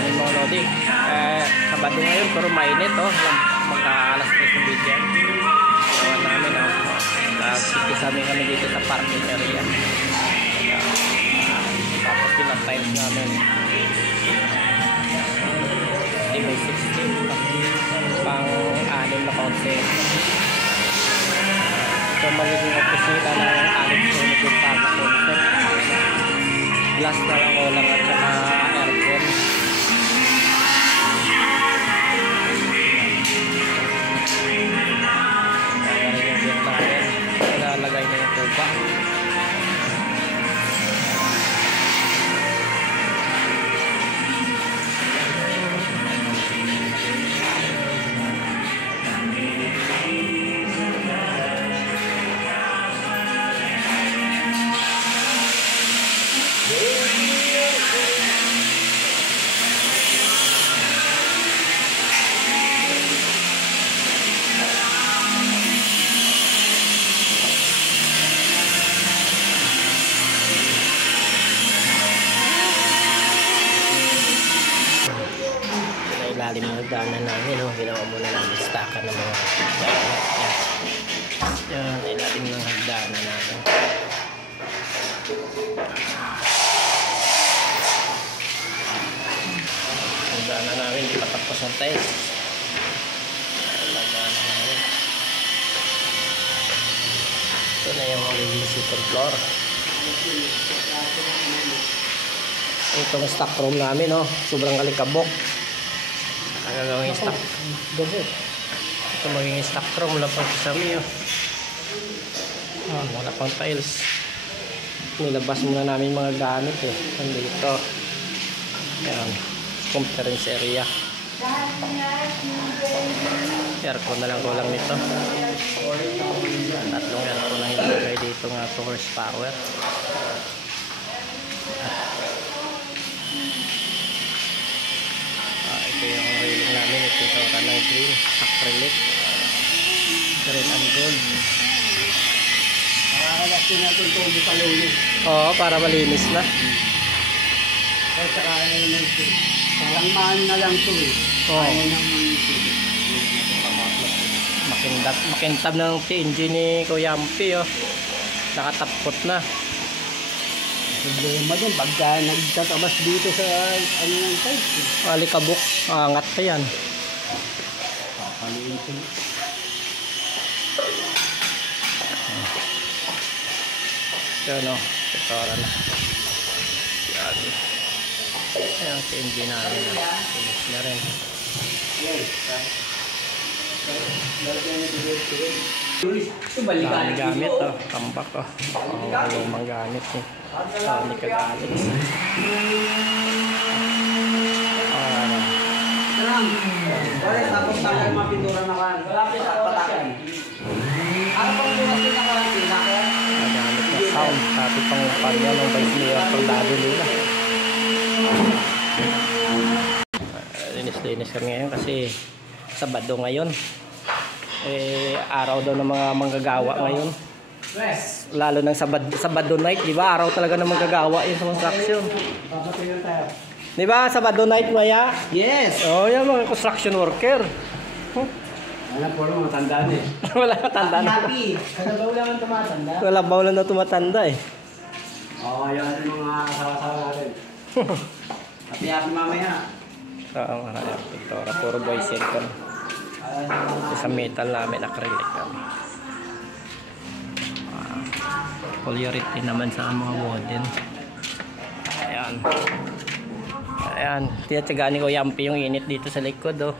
morning mga lodi. Sabado ngayon pero mainit oh. Magka-alas 3 ng video. Gawa namin oh. Nagsikisamin kami dito sa parking area. Tapos pinag-tiles namin. 60 by 60. Pang-anim na concept. Ito magiging opisina ng anim sunod yung pag-concept. Glass na lang ko lang at saka aircon. Kaya rin yung gate natin. Ilalagay na yung tuba. Ilalim ng hagdanan namin, oh. Ginawa muna namin stackan ng mga yan, ilalim ng hagdanan natin. Hagdanan namin, di patapos ng tiles. Hagdanan namin. Ito na yung magiging second floor. Itong stock room namin, oh. Sobrang alikabok. Gagawin stock. Ito magiging stock room. Wala pang kasami oh. Wala pang tiles. Nilabas muna namin mga gamit eh. Nandito. Ayan. Conference area. Aircon na lang ko lang nito. Tatlong aircon na ilagay dito nga 2 horsepower. Ito yung railing namin, ito yung tawag ng green acrylic, green and gold. Makakalasin natin ito ulit sa lolo. Oo, para malinis na. Kaya saka ano naman ito, parang maan na lang ito eh. Oo. Ayaw naman ito. Makintab ng TNG ni Kuya Ampi oh. Nakatapkot na. Problema din, pagka nagtatabas dito sa ano ng type eh. Alikabok, angat pa yan. Papaliin ito. Yan o, tutora na. Yan. Ayan, TNG namin. Finish na rin. Dami gamit oh, tambak oh. Lumang gamit eh. Dami kagamit. Tapos tagal mga pintura na kan. Patakan. Ano pang bukas din na kan? Nagamit na sound. Tapos pang pagyan ng vice mayor pang dado nila. Linis-linis kami ngayon kasi Sabado ngayon. Araw daw ng mga manggagawa ngayon. Lalo ng Sabado night, di ba? Araw talaga ng manggagawa yung sa construction. Di ba? Sabado night maya? Yes! Oh, yung mga construction worker. Wala po lang matanda eh. Wala matanda na. Happy! Kalabaw lang ang tumatanda. Wala bawlan na tumatanda eh. Oo, yan yung mga asawa-asawa natin. Happy mamaya. Oo, mga pintura. Puro boy cellphone. Sa metal namin, acrylic kami. Polyurethane naman sa mga wooden. Ayan. Ayan. Tinatagaan ni Kuya Ampi yung init dito sa likod oh.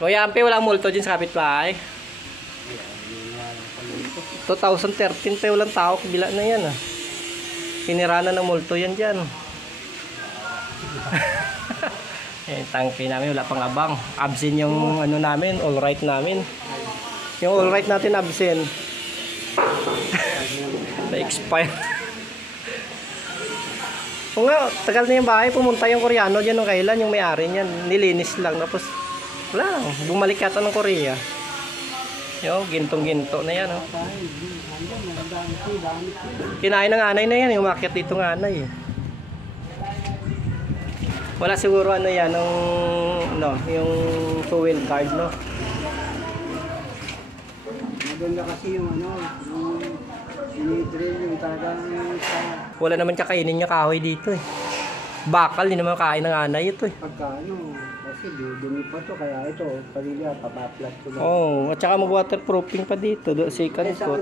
Kuya Ampi, walang multo dyan sa kapitbahay. 2013 tayo walang tao. Kabila na yan ah. Pinirana ng multo yan dyan. Yung tangke namin wala pang abang. Absent yung ano namin, all right namin. Yung all right natin absent. Na-expire. O nga, tagal na yung bahay. Pumunta yung Koreano dyan nung kailan. Yung may-ari niyan. Nilinis lang. Tapos, wala lang. Bumalik yata ng Korea. Yung gintong-ginto na yan. Oh. Kinain ng anay na yan. Yung umakyat dito ng anay. Wala siguro ano yan, yung fuel card, no? Maganda kasi yung yung sinidrill yung talagang sa Wala naman kakainin niya kahoy dito eh. Bakal, hindi naman kain ng anay ito eh. pagka kasi dumi pa to kaya ito, pamilya, papaplas ko lang. Oh, at saka mag-waterproofing pa dito, second Sa coat.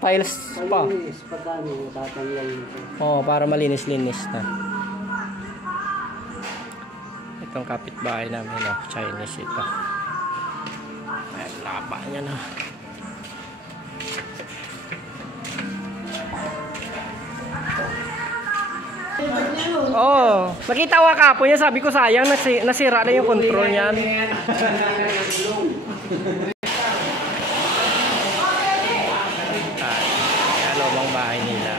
Tiles pa. malinis, pagka tatanggal nito. Oh, para malinis-linis na. Itong kapitbahay namin, Chinese ito. Ay, lapa niya na. Oh, nakita ko kapo niya, sabi ko sayang nasira na yung control niyan. Yan, lumang bahay nila.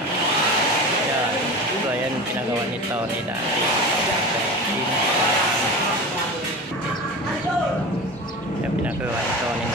Yan. So, yan yung pinagawa nito ni dati. Yan pinagawa nito ni